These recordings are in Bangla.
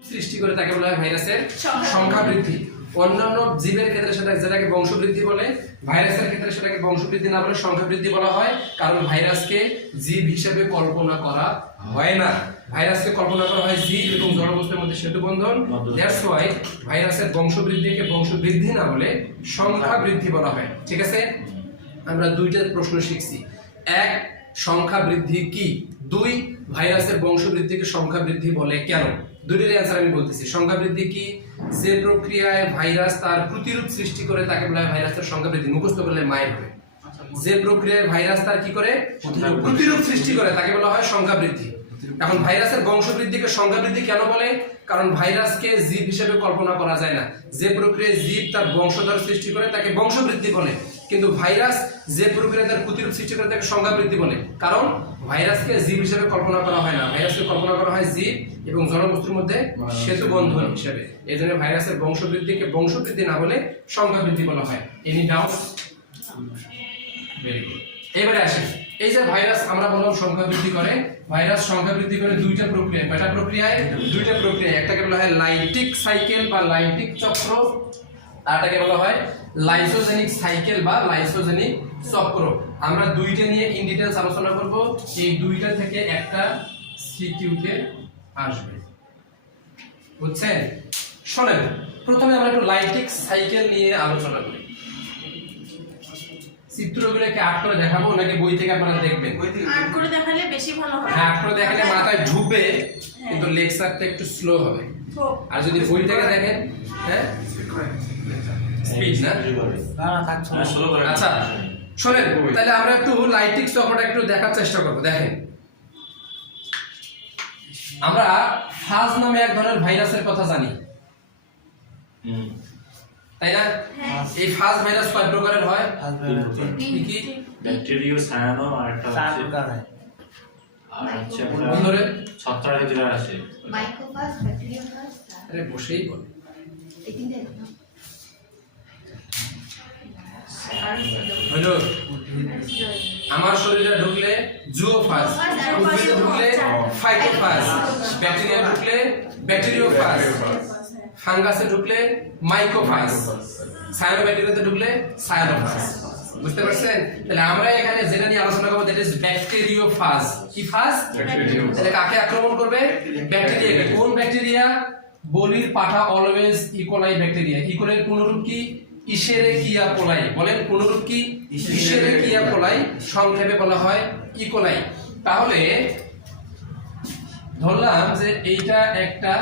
সৃষ্টি করে তাকে বলা হয় ভাইরাসের সংখ্যা বৃদ্ধি। অন্যান্য জীবের ক্ষেত্রে যেটাকে বংশবৃদ্ধি বলে, ভাইরাসের ক্ষেত্রে সেটাকে বংশবৃদ্ধি না বলে সংখ্যা বৃদ্ধি বলা হয়, কারণ ভাইরাসকে জীব হিসেবে কল্পনা করা হয় না। ভাইরাসকে কল্পনা করা হয় জীব এবং জড়বস্তুর মধ্যে সেতু বন্ধন। দ্যাটস ওয়াই ভাইরাসের বংশবৃদ্ধিকে বংশবৃদ্ধি না বলে সংখ্যা বৃদ্ধি বলা হয়। ঠিক আছে, আমরা দুইটা প্রশ্ন শিখছি। এক, সংখ্যা বৃদ্ধি কি? দুই, ভাইরাসের বংশবৃদ্ধিকে সংখ্যা বৃদ্ধি বলে কেন? দুইটার অ্যানসার আমি বলতেছি। সংখ্যা বৃদ্ধি কি? যে প্রক্রিয়ায় ভাইরাস তার প্রতিরূপ সৃষ্টি করে তাকে বলা হয় ভাইরাসের সংখ্যা বৃদ্ধি। মুখস্থ করলে মায়ের হবে। যে প্রক্রিয়ায় ভাইরাস তার কি করে প্রতিরূপ সৃষ্টি করে তাকে বলা হয় সংখ্যা বৃদ্ধি। এখন ভাইরাসের বংশবৃদ্ধিকে সংখ্যা বৃদ্ধি কেন বলে? কারণ ভাইরাসকে জীব হিসেবে কল্পনা করা যায় না। যে প্রক্রিয়ায় জীব তার বংশধর সৃষ্টি করে তাকে বংশবৃদ্ধি বলে, কিন্তু ভাইরাস যে প্রক্রিয়ায় তার প্রতিরূপ সৃষ্টি করে তাকে সংখ্যা বৃদ্ধি বলে, কারণ ভাইরাসকে জীব হিসেবে কল্পনা করা হয় না। ভাইরাসকে কল্পনা করা হয় জীব এবং জড়বস্তুর মধ্যে সেতু বন্ধন হিসেবে। এই জন্য ভাইরাসের বংশবৃদ্ধিকে বংশবৃদ্ধি না বলে সংখ্যা বৃদ্ধি বলা হয়। Any doubt? Very good. এবারে আসি, এই যে ভাইরাস আমরা বললাম সংখ্যা বৃদ্ধি করে, ভাইরাস সংখ্যা বৃদ্ধি করে দুইটা প্রক্রিয়ায়। কয়টা প্রক্রিয়ায়? দুইটা প্রক্রিয়ায়। একটাকে বলা হয় লাইটিক সাইকেল বা লাইটিক চক্র, আরটাকে বলা হয় লাইসোজেনিক সাইকেল বা লাইসোজেনিক চক্র। আমরা দুইটা নিয়ে ইন ডিটেইলস আলোচনা করব। এই দুইটা থেকে একটা সিকিউতে আসবে, বুঝছেন? শুনেন, প্রথমে আমরা একটু লাইটিক সাইকেল নিয়ে আলোচনা করি। চিত্রগুলোকে আর্ট করে দেখাবো নাকি বই থেকে আপনারা দেখবেন? আর্ট করে দেখালে বেশি ভালো হয়। হ্যাঁ, আর্ট করে দেখালে মাথায় ঢুকবে, কিন্তু লেকচারটা একটু স্লো হবে। আর যদি বই থেকে দেখেন, হ্যাঁ স্পিড না আচ্ছা শোনেন, তাহলে আমরা একটু লাইটিক চক্রটা একটু দেখার চেষ্টা করব। দেখেন, আমরা ফাজ নামে এক ধরনের ভাইরাসের কথা জানি, তাই না? এই ফাজ ভাইরাস কয় প্রকারের হয়? কি কি? ব্যাকটেরিয়া, সায়ানো আর একটা আছে আর হচ্ছে ভিতরে ছত্রাক যেটা আছে মাইক্রোফাজ, ব্যাকটেরিয়াফাজ। আরে বসেই বল। হলো আমার শরীরে ঢুকলে জুওফাজ, উদ্ভিদে ঢুকলে ফাইটোফাজ, ব্যাকটেরিয়া ঢুকলে ব্যাকটেরিওফাজ, ফাঙ্গাসে ঢুকলে মাইক্রোফাজ, সায়ানোব্যাকটেরিয়াতে ঢুকলে সায়ানোফাজ। বুঝতে পারছেন? তাহলে আমরা এখানে যেটা নিয়ে আলোচনা করব দ্যাট ইজ ব্যাকটেরিওফাজ। কি ফাজ? তাহলে কাকে আক্রমণ করবে? ব্যাকটেরিয়াকে। কোন ব্যাকটেরিয়া? বলির পাঠা অলওয়েজ ইকোলাই ব্যাকটেরিয়া। ইকোলাইয়ের পুনরূপ কি? ইশেরেকিয়া কোলাই। বলেন পুনরূপ কি? ইশেরেকিয়া কোলাই, সংক্ষেপে বলা হয় ইকোলাই। তাহলে ধরলাম যে এইটা একটা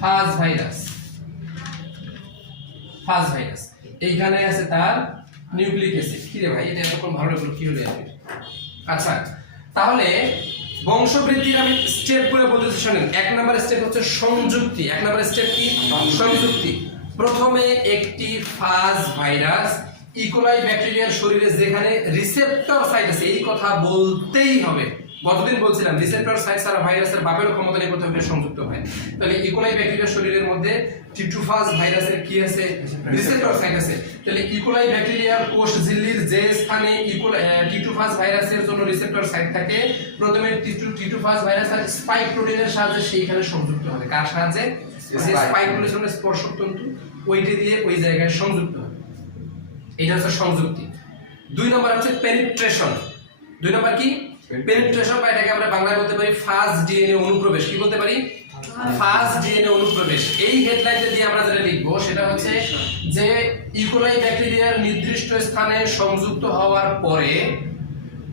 ফাজ ভাইরাস। ফাজ ভাইরাস এইখানে আছে তার নিউক্লিক অ্যাসিড। কি রে ভাই, এটা এরকম ভালো লাগলো কি হলো? আচ্ছা, তাহলে বংশবৃদ্ধির আমি স্টেপগুলো বলতেছি, শুনেন। এক নাম্বার স্টেপ হচ্ছে সংযুক্তি। এক নাম্বার স্টেপ কি? সংযুক্তি। প্রথমে একটি ফাজ ভাইরাস ইকোলাই ব্যাকটেরিয়ার শরীরে যেখানে রিসেপ্টর সাইট আছে, এই কথা বলতেই হবে। গতদিন বলছিলাম রিসেপ্টর সাইট ছাড়া ভাইরাসের বাপের ক্ষমতা নেই কোথাও সংযুক্ত হয়। তাহলে ইকোলাই ব্যাকটেরিয়ার শরীরের মধ্যে টিটুফাজ ভাইরাসের কি আছে? রিসেপ্টর সাইট আছে। তাহলে ইকোলাই ব্যাকটেরিয়ার কোষ ঝিল্লির যে স্থানে টিটুফাজ ভাইরাসের জন্য রিসেপ্টর সাইট থাকে, প্রথমে টিটুফাজ ভাইরাস আর স্পাইক প্রোটিনের সাহায্যে সেইখানে সংযুক্ত হবে। কার সাহায্যে? যে স্পাইক প্রোটিনের স্পর্শক তন্তু, ওইটা দিয়ে ওই জায়গায় সংযুক্ত হবে। এটা হচ্ছে সংযুক্তি। দুই নম্বর হচ্ছে পেনিট্রেশন। দুই নম্বর কি? পেনিট্রেশন, বা এটাকে আমরা বাংলায় বলতে পারি ফাজ ডিএনএ অনুপ্রবেশ। কি বলতে পারি? ফাজ ডিএনএ অনুপ্রবেশ। এই হেডলাইনটা দিয়ে আমরা যেটা লিখবো সেটা হচ্ছে যে ইকোলাই ব্যাকটেরিয়ার নির্দিষ্ট স্থানে সংযুক্ত হওয়ার পরে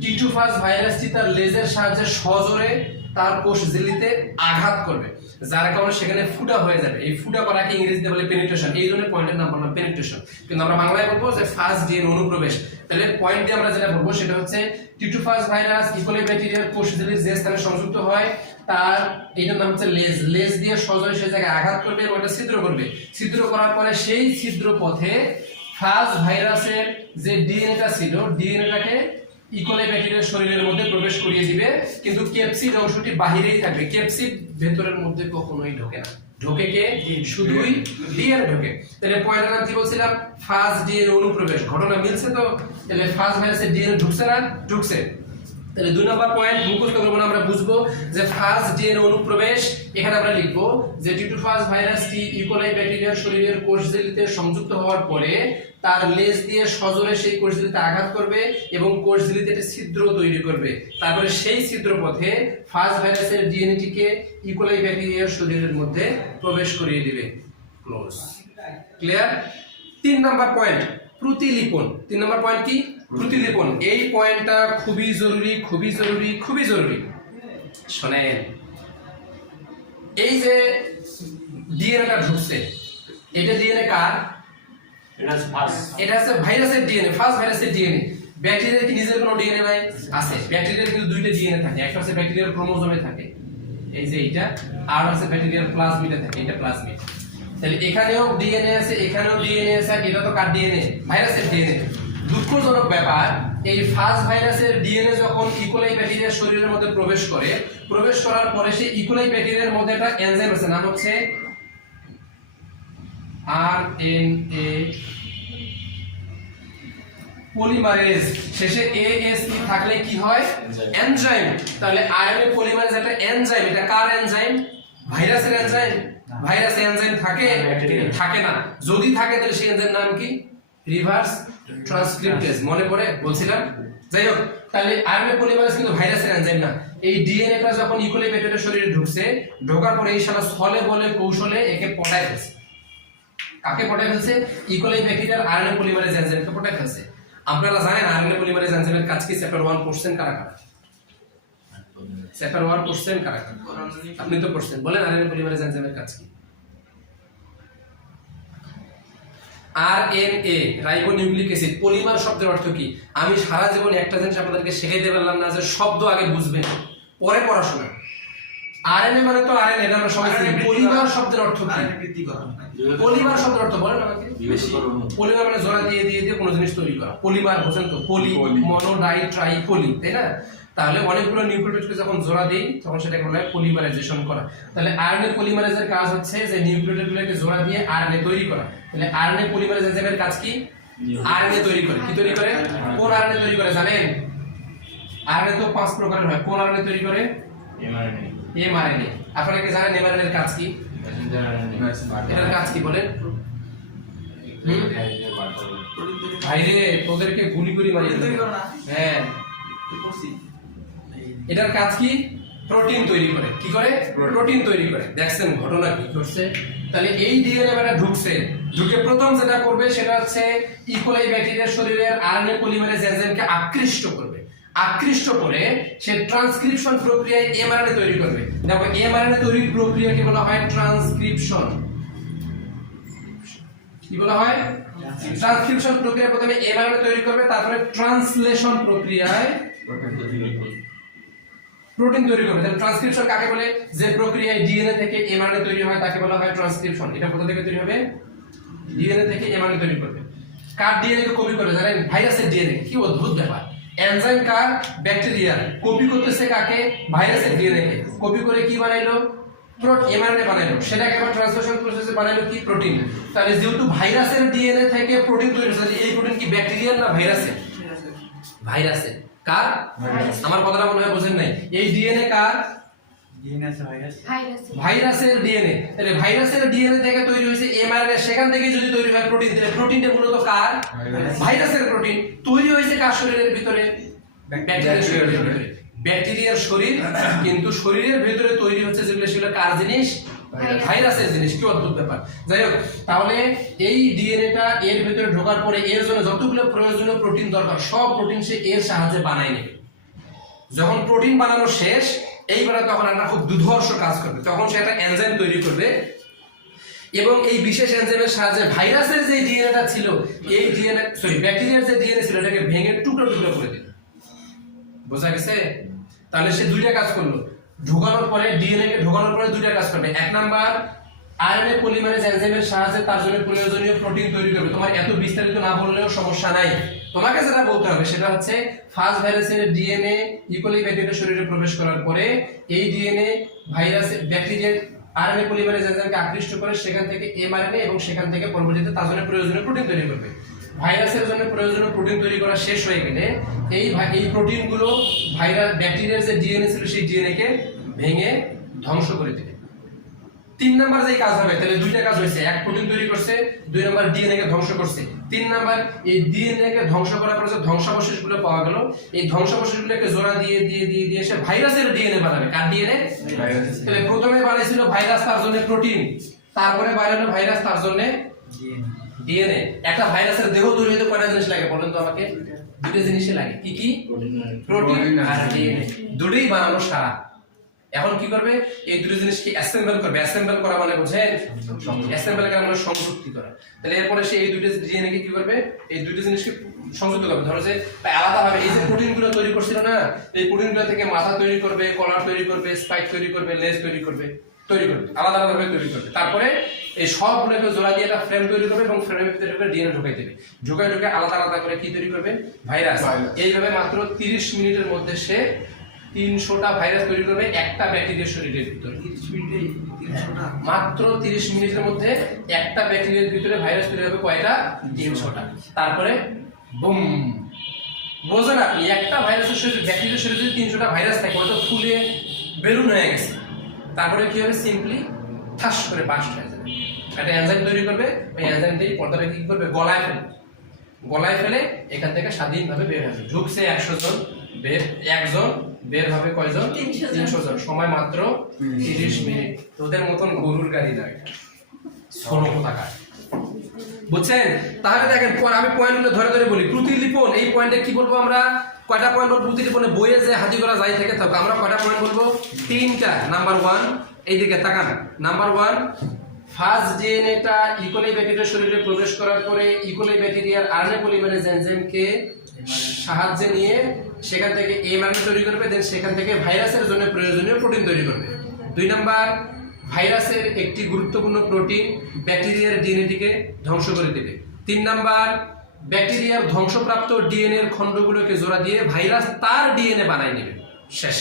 টিটুফাজ ভাইরাসটি তার লেজের সাহায্যে সজোরে তার কোষ ঝিল্লিতে আঘাত করবে, যার কারণে সেখানে ফুটা হয়ে যাবে। এই ফুটা করাকে ইংরেজিতে বলে পেনিট্রেশন। এই জন্য পয়েন্টের নাম বললাম পেনিট্রেশন, কিন্তু আমরা বাংলায় বলবো যে ফাজ ডিএনএ অনুপ্রবেশ। তাহলে পয়েন্ট দিয়ে আমরা যেটা বলবো সেটা হচ্ছে টিটুফাজ ভাইরাস ইকোলাই ব্যাকটেরিয়ার কোষ ঝিল্লির যে স্থানে সংযুক্ত হয় তার এইটার নাম হচ্ছে লেজ। লেজ দিয়ে সজোরে সেই জায়গায় আঘাত করবে এবং এটা ছিদ্র করবে। ছিদ্র করার পরে সেই ছিদ্র পথে ফাজ ভাইরাসের যে ডিএনএটা ছিল, ডিএনএটাকে ইকোলাই ব্যাকটেরিয়ার শরীরের মধ্যে প্রবেশ করিয়ে দিবে, কিন্তু ক্যাপসিড অংশটি বাহিরেই থাকবে। ক্যাপসিড ভেতরের মধ্যে কখনোই ঢোকে না। ঢোকে কে? শুধুই ডিএনএ ঢোকে। তাহলে পয়েন্টের নাম কি বলছিলাম? ফাজ ডিএনএ অনুপ্রবেশ। ঘটনা মিলছে তো? তাহলে ফাজ ভাইরাসের ডিএনএ ঢুকছে না? ঢুকছে। তাহলে 2 নম্বর পয়েন্ট মুখস্থ করব না, আমরা বুঝবো যে ফার্স্ট ডিএনএ অনুপ্রবেশ। এখানে আমরা লিখবো যে ডিউ টু ফার্স্ট ভাইরাসটি ইকোলাই ব্যাকটেরিয়ার শরীরের কোষঝিল্লিতে সংযুক্ত হওয়ার পরে তার লেজ দিয়ে সজোরে সেই কোষঝিল্লিতে আঘাত করবে এবং কোষঝিল্লিতে একটা ছিদ্র তৈরি করবে। তারপরে সেই ছিদ্র পথে ফার্স্ট ভাইরাসের ডিএনএটিকে ইকোলাই ব্যাকটেরিয়ার শরীরের মধ্যে প্রবেশ করিয়ে দিবে। ক্লোজ। ক্লিয়ার? 3 নম্বর পয়েন্ট প্রতিলিপন। 3 নম্বর পয়েন্ট কি? প্রতিলিপন। এই পয়েন্টটা খুবই জরুরি, খুবই জরুরি, খুবই জরুরি। শোনেন, এই যে ডিএনএটা ঢুকছে, এটা ডিএনএ কার? এটা ফার্স্ট, এটা হচ্ছে ভাইরাসের ডিএনএ, ফার্স্ট ভাইরাসের ডিএনএ। ব্যাকটেরিয়ার কি নিজের কোনো ডিএনএ নাই? আছে। ব্যাকটেরিয়ার কিন্তু দুইটা ডিএনএ থাকে, একটা হচ্ছে ব্যাকটেরিয়ার ক্রোমোজোমে থাকে, এই যে এইটা, আর হচ্ছে ব্যাকটেরিয়ার প্লাজমিডে থাকে, এটা প্লাজমিড। তাহলে এখানেও ডিএনএ আছে, এখানেও ডিএনএ আছে, আর এটা তো কার ডিএনএ? ভাইরাসের ডিএনএ। দুঃখজনক ব্যাপার, এই ফার্স্ট ভাইরাসের ডিএনএ যখন ইকোলাই ব্যাকটেরিয়ার শরীরের মধ্যে প্রবেশ করে, প্রবেশ করার পরে সেই ইকোলাই ব্যাকটেরিয়ার মধ্যে একটা এনজাইম আছে, নাম হচ্ছে আরএনএ পলিমারেজ। শেষে এএসই থাকলে কি হয়? এনজাইম। তাহলে আরএনএ পলিমারেজ একটা এনজাইম। এটা কার এনজাইম? ভাইরাসের এনজাইম। ভাইরাসে এনজাইম থাকে? থাকে না। যদি থাকে তাহলে সেই এনজাইম নাম কি? Reverse transcriptase. মনে পড়ে বলছিলাম? যাই হোক, তাহলে আরএনএ পলিমারেজ কিন্তু ভাইরাসের এনজাইম না। এই ডিএনএটা যখন ইকোলাই ব্যাকটেরিয়ার শরীরে ঢুকছে, ঢোকার পরে এই শালা ছলে বলে কৌশলে একে পটায় ফেলছে। কাকে পটায় ফেলছে? ইকোলাই ব্যাকটেরিয়ার আরএনএ পলিমারেজ এনজাইমকে পটায় ফেলছে। আপনারা জানেন আরএনএ পলিমারেজ এনজাইমের কাজ কি? চ্যাপ্টার 1 পড়ছেন কারা কারা? চ্যাপ্টার 1 পড়ছেন কারা কারা? আপনি তো পড়ছেন। বলেন আরএনএ পলিমারেজ এনজাইমের কাজ কি? RNA ribonucleic acid. পলিমার শব্দের অর্থ কি? আমি সারা জীবন একটা জিনিস আপনাদেরকে শেখাইতে পারলাম না যে শব্দ আগে বুঝবেন, পরে পড়াশোনা। আরএনএ মানে তো আরএনএ, এটা আমরা সবাই জানি। পলিমার শব্দের অর্থ কি? পলিমার শব্দের অর্থ বলেন আমাকে। পলিমার মানে জোড়া দিয়ে দিয়ে দিয়ে কোনো জিনিস তৈরি করা। পলিমার বোঝেন তো? পলি, মনো, ডাই, ট্রাই, পলি, তাই না? তাহলে অনেকগুলো নিউক্লিওটাইডকে যখন জোড়া দেই তখন সেটাকে বলা হয় পলিমারাইজেশন করা। তাহলে আরএনএ পলিমারেজের কাজ হচ্ছে যে নিউক্লিওটাইডগুলোকে জোড়া দিয়ে আরএনএ তৈরি করা। তাহলে আরএনএ পলিমারেজ এনজাইমের কাজ কি? আরএনএ তৈরি করে। কি তৈরি করে? কোন আরএনএ তৈরি করে জানেন? আরএনএ তো 5 প্রকারের হয়। কোন আরএনএ তৈরি করে? এমআরএনএ। এমআরএনএ। আপনারা কি জানেন এমআরএনএ এর কাজ কি? এটার কাজ কি বলেন? ভাইরে তোদেরকে গুলি করে মারিয়ে দেব। হ্যাঁ, এটার কাজ কি? প্রোটিন তৈরি করে। কি করে? প্রোটিন তৈরি করে। দেখছেন ঘটনা কি করছে? তাহলে এই ডিএনএ মানে ঢুকছে, ঢুকে প্রথম যেটা করবে সেটা হচ্ছে ইকোলাই ব্যাকটেরিয়ার শরীরের আরএনএ পলিমারেজ এনজাইমকে আকৃষ্ট করবে। আকৃষ্ট করে সে ট্রান্সক্রিপশন প্রক্রিয়ায় এমআরএনএ তৈরি করবে। দেখো এমআরএনএ তৈরির প্রক্রিয়াকে বলা হয় ট্রান্সক্রিপশন। কি বলা হয়? ট্রান্সক্রিপশন প্রক্রিয়া প্রথমে এমআরএনএ তৈরি করবে, তারপরে ট্রান্সলেশন প্রক্রিয়ায় প্রোটিন তৈরি করবে। তাহলে ট্রান্সক্রিপশন কাকে বলে? যে প্রক্রিয়ায় ডিএনএ থেকে এমআরএনএ তৈরি হয় তাকে বলা হয় ট্রান্সক্রিপশন। এটা কোথা থেকে তৈরি হবে? ডিএনএ থেকে এমআরএনএ তৈরি করবে। কার ডিএনএ কে কপি করবে জানেন? ভাইরাসের ডিএনএ। কি অদ্ভুত ব্যাপার! এনজাইম কার? ব্যাকটেরিয়া। কপি করতেছে কাকে? ভাইরাসের ডিএনএ কে। কপি করে কি বানাইলো? এমআরএনএ বানাইলো। সেটাকে আবার ট্রান্সলেশন প্রসেসে বানাইলো কি? প্রোটিন। তাহলে যেহেতু ভাইরাসের ডিএনএ থেকে প্রোটিন তৈরি হচ্ছে, এই প্রোটিন কি ব্যাকটেরিয়ার না ভাইরাসের? ভাইরাসের। কার? আমার কথাটা মনে হয় বোঝেন নাই। এই ডিএনএ কার? ভাইরাসের ডিএনএ। তাহলে ভাইরাসের ডিএনএ থেকে তৈরি হয়েছে এমআরএনএ, সেখান থেকে যদি তৈরি হয় প্রোটিন, তাহলে প্রোটিনটা মূলত কার? ভাইরাসের প্রোটিন। তৈরি হয়েছে কার শরীরের ভিতরে? ব্যাকটেরিয়ার শরীরের ভিতরে। ব্যাকটেরিয়ার শরীর, কিন্তু শরীরের ভিতরে তৈরি হচ্ছে যেগুলো সেগুলো কার জিনিস? ভাইরাসের জিনিস। কি অদ্ভুত ব্যাপার! যাই হোক, তাহলে এই ডিএনএটা এর ভিতরে ঢোকার পরে এর জন্য যতগুলো প্রয়োজনীয় প্রোটিন দরকার সব প্রোটিন সে এর সাহায্যে বানায় নেবে। যখন প্রোটিন বানানো শেষ, এইবারে তখন একটা খুব দুর্ধর্ষ কাজ করবে। তখন সে একটা এনজাইম তৈরি করবে এবং এই বিশেষ এনজাইমের সাহায্যে ভাইরাসের যে ডিএনএটা ছিল, এই ডিএনএ ব্যাকটেরিয়ার যে ডিএনএ ছিল এটাকে ভেঙে টুকরো টুকরো করে দিল। বোঝা গেছে? তাহলে সে দুইটা কাজ করলো। ঢোকানোর পরে ডিএনএ কে ঢোকানোর পরে দুইটা কাজ করবে। এক নাম্বার, আরএনএ পলিমারেজ এনজাইমের সাহায্যে তার জন্য প্রয়োজনীয় প্রোটিন তৈরি করবে। তোমার এত বিস্তারিত না বললেও সমস্যা নাই, তোমাকে যেটা বলতে হবে সেটা হচ্ছে ফার্স্ট ভাইরাসের ডিএনএ ইকোলাই ব্যাকটেরিয়ার শরীরে প্রবেশ করার পরে এই ডিএনএ ভাইরাস ব্যাকটেরিয়ার আরএনএ পলিমারেজ এনজাইমকে আকৃষ্ট করে সেখান থেকে এমআরএনএ এবং সেখান থেকে পরবর্তীতে তার জন্য প্রয়োজনীয় প্রোটিন তৈরি করবে। ভাইরাসের জন্য প্রয়োজনীয় প্রোটিন তৈরি করা শেষ হয়ে গেলে এই প্রোটিনগুলো ভাইরাস ব্যাকটেরিয়ার যে ডিএনএ ছিল সেই ডিএনএ কে ভেঙে ধ্বংস করে দেবে। 3 নাম্বার যে কাজ হবে, তাহলে দুইটা কাজ হয়েছে, এক প্রোটিন তৈরি করছে, 2 নাম্বার ডিএনএ কে ধ্বংস করছে। 3 নাম্বার এই ডিএনএ কে ধ্বংস করার পরে যে ধ্বংসাবশেষগুলো পাওয়া গেল, এই ধ্বংসাবশেষগুলোকে জোড়া দিয়ে দিয়ে দিয়ে দিয়ে এসে ভাইরাসের ডিএনএ বানাবে। কার ডিএনএ? তাহলে প্রথমে বানাইছিল ভাইরাস, তার জন্য প্রোটিন, তারপরে বানালো ভাইরাস, তার জন্য ডিএনএ। একটা ভাইরাসের দেহ তৈরি হতে কয়টা জিনিস লাগে বলেন তো আমাকে? দুটো জিনিসই লাগে। কি কি? প্রোটিন আর ডিএনএ, দুটোই বানানো সারা। এখন কি করবে? এই দুটো জিনিসকে অ্যাসেম্বল করবে। অ্যাসেম্বল করা মানে বুঝেন? অ্যাসেম্বল করা মানে সংযুক্তি করা। তাহলে এরপরে সে এই দুটো ডিএনএ কে কি করবে? এই দুটো জিনিসকে সংযুক্ত করবে। ধরো যে আলাদা ভাবে এই যে প্রোটিনগুলো তৈরি করছিল না, এই প্রোটিনগুলো থেকে মাথা তৈরি করবে, কলার তৈরি করবে, স্পাইক তৈরি করবে, লেজ তৈরি করবে, আলাদা আলাদা ভাবে তৈরি করবে। তারপরে এই সবগুলোকে জোড়া দিয়ে একটা ফ্রেম তৈরি করবে এবং ফ্রেমের ভিতরে ডিএনএ ঢুকাই দেবে। ঢুকাই আলাদা আলাদা করে কি তৈরি করবে? ভাইরাস। এইভাবে মাত্র 30 মিনিটের মধ্যে সে 300টা ভাইরাস তৈরি করবে একটা ব্যাকটেরিয়ার শরীরের ভিতরে। মাত্র 30 মিনিটের মধ্যে একটা ব্যাকটেরিয়ার ভিতরে ভাইরাস তৈরি হবে কয়টা? 300টা। তারপরে বুম, বোঝেন আপনি একটা ভাইরাসের শরীরে, ব্যাকটেরিয়ার শরীরে যদি 300টা ভাইরাস থাকে, ওটা ফুলে বেলুন হয়ে গেছে। তারপরে কি হবে? সিম্পলি ঠাস করে বাস্ট হয়ে যাবে। একটা এনজাইম তৈরি করবে, ওই এনজাইমটাই পর্দাটা কি করবে? গলায় ফেলে এখান থেকে স্বাধীনভাবে বের হবে। ঢুকছে 100 জন, একজন বের হবে কয়জন? 300 জন। সময় মাত্র 30 মিনিট। তোদের মতন গরুর গাড়ি নয়, ষোলো কোথাকার। বুঝছেন? তাহলে দেখেন আমি পয়েন্টগুলো ধরে ধরে বলি। প্রতিলিপন, এই পয়েন্টে কি বলবো আমরা? কয়টা পয়েন্ট বলবো প্রতিলিপনে? বইয়ে যে হাজি করা যাই থেকে থাকবে, আমরা কয়টা পয়েন্ট বলবো? 3টা। নাম্বার 1, এইদিকে তাকান। নাম্বার 1, ফার্স্ট ডিএনএটা ইকোলাই ব্যাকটেরিয়ার শরীরে প্রবেশ করার পরে ইকোলাই ব্যাকটেরিয়ার আরএনএ পলিমারেজ এনজাইমকে সাহায্যে নিয়ে সেখান থেকে এমআরএনএ তৈরি করবে, দেন সেখান থেকে ভাইরাসের জন্য প্রয়োজনীয় প্রোটিন তৈরি করবে। 2 নাম্বার, ভাইরাসের একটি গুরুত্বপূর্ণ প্রোটিন ব্যাকটেরিয়ার ডিএনএটিকে ধ্বংস করে দেবে। 3 নাম্বার, ব্যাকটেরিয়ার ধ্বংসপ্রাপ্ত ডিএনএ এর খণ্ডগুলোকে জোড়া দিয়ে ভাইরাস তার ডিএনএ বানায় নেবে। শেষ।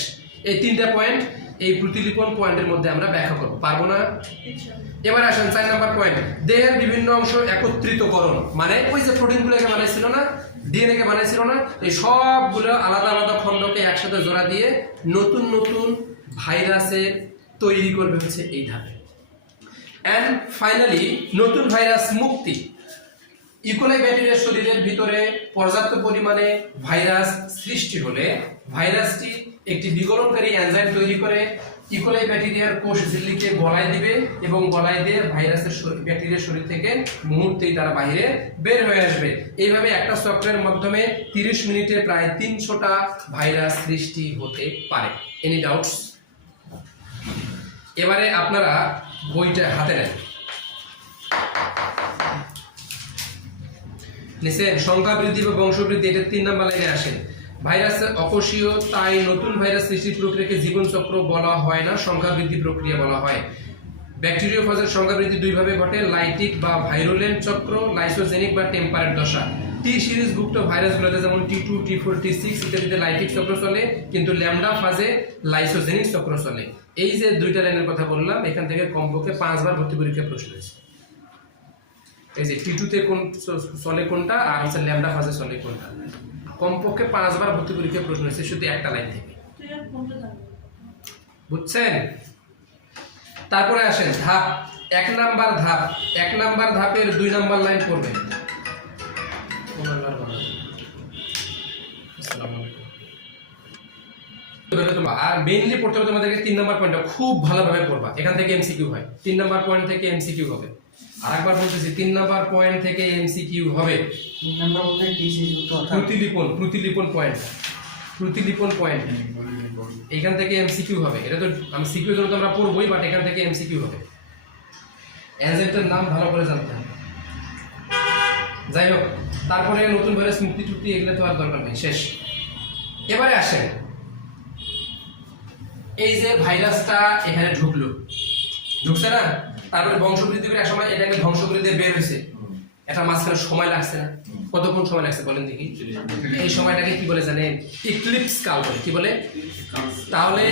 এই 3টা পয়েন্ট এই প্রতিলিপন পয়েন্টের মধ্যে আমরা ব্যাখ্যা করব, পারবো না? এবার আসেন 4 নাম্বার পয়েন্ট, দেহের বিভিন্ন অংশ একত্রিতকরণ। মানে ওই যে প্রোটিনগুলোকে বানাইছিল না, ডিএনএ কে বানাইছিল না, এই সবগুলো আলাদা আলাদা খণ্ডকে একসাথে জোড়া দিয়ে নতুন নতুন ভাইরাসের তৈরি করবে হচ্ছে এই ধাপে। এন্ড ফাইনালি নতুন ভাইরাস মুক্তি। ইকোলাই ব্যাকটেরিয়ার শরীরের ভিতরে পর্যাপ্ত পরিমাণে ভাইরাস সৃষ্টি হলে ভাইরাসটি একটি বিগলনকারী এনজাইম তৈরি করে ইকোলাই ব্যাকটেরিয়ার কোষ ঝিল্লিকে গলায় দিবে এবং গলায় দিয়ে ভাইরাসের ব্যাকটেরিয়ার শরীর থেকে মুহূর্তেই তারা বাইরে বের হয়ে আসবে। এইভাবে একটা চক্রের মাধ্যমে 30 মিনিটে প্রায় 300টা ভাইরাস সৃষ্টি হতে পারে। Any doubts? এবারে আপনারা বইটা হাতে নেন। নিচে সংখ্যা বৃদ্ধি বা বংশবৃদ্ধি, এটা 3 নাম্বার লাইনে আসেন। ভাইরাসের অকোষীয়, তাই নতুন ভাইরাস সৃষ্টির প্রক্রিয়াকে জীবনচক্র বলা হয় না, সংখ্যা বৃদ্ধি প্রক্রিয়া বলা হয়। ব্যাকটেরিওফাজের সংখ্যা বৃদ্ধি দুই ভাবে ঘটে, লাইটিক বা ভাইরুলেন্ট চক্র, লাইসোজেনিক বা টেম্পারেট দশা। টি সিরিজভুক্ত ভাইরাসগুলোতে যেমন T2, T4, T6 ইত্যাদিতে লাইটিক চক্র চলে, কিন্তু ল্যামডা ফাজে লাইসোজেনিক চক্র চলে। এই যে দুইটা লাইনের কথা বললাম, এখান থেকে কমপক্ষে 5 বার ভর্তি পরীক্ষা প্রশ্ন হয়েছে। এই যে T2 তে কোন চলে কোনটা আর হচ্ছে ল্যামডা ফাজে চলে কোনটা, কমপক্ষে 5 বার ভর্তি পরীক্ষায় প্রশ্ন হয়েছে শুধু একটা লাইন থেকে। বুঝছেন? তারপরে আসেন ধাপ 1 নাম্বার ধাপ। 1 নাম্বার ধাপের 2 নাম্বার লাইন পড়বে। আর মেইনলি পড়তে হবে তোমাদেরকে 3 নাম্বার পয়েন্টটা খুব ভালোভাবে পড়বা। এখান থেকে এমসিকিউ হয়, 3 নাম্বার পয়েন্ট থেকে এমসিকিউ হবে। আরেকবার বলতেছি, 3 নাম্বার পয়েন্ট থেকে এমসিকিউ হবে। 3 নাম্বার মধ্যে কি যুক্ত আছে? প্রতিলিপন পয়েন্ট এখান থেকে এমসিকিউ হবে। এটা তো আমি সিকিউ জন্য তো আমরা পড়বই, বাট এখান থেকে এমসিকিউ হবে। এনজাইমটার নাম ভালো করে জানতে হবে। যাই হোক, তারপরে নতুন ভাইরাস মুক্তি টুক্তি এগুলো তো আর দরকার নেই, শেষ। এবারে আসেন, এই যে ভাইরাসটা এখানে ঢুকছে না, তারপরে বংশবৃদ্ধি করে এক সময় এটাকে ধ্বংস করে দিয়ে বের হয়েছে। এটা মাঝখানে সময় লাগছে না? কতক্ষণ সময় লাগছে বলেন দেখি? এই সময়টাকে কি বলে জানেন? ইক্লিপস কাল বলে। কি বলে? তাহলে